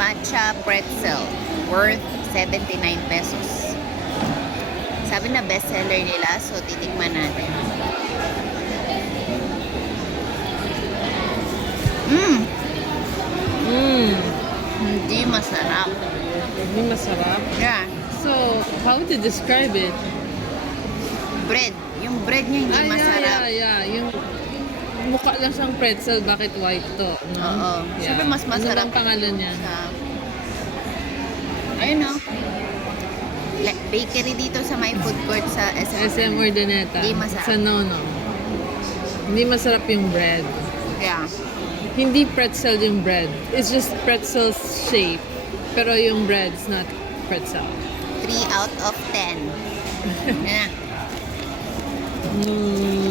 matcha pretzel worth 79 pesos. Sabi na bestseller nila, so titikman natin. Hindi masarap. Hindi masarap. Yeah. So, how would you describe it? Bread. Yung bread niya hindi masarap. Yeah. Yung mukha lang siyang pretzel, bakit white to? No? Oo. Siyempre mas masarap. Ano bang pangalan niya? Ayun o. Bakery dito sa may food court sa SM. SM Urdaneta. Hindi masarap. Sa Nono. Hindi masarap yung bread. Yeah. Hindi pretzel yung bread. It's just pretzel shape. Pero yung bread's not pretzel. 3 out of 10. Yan na. Mm.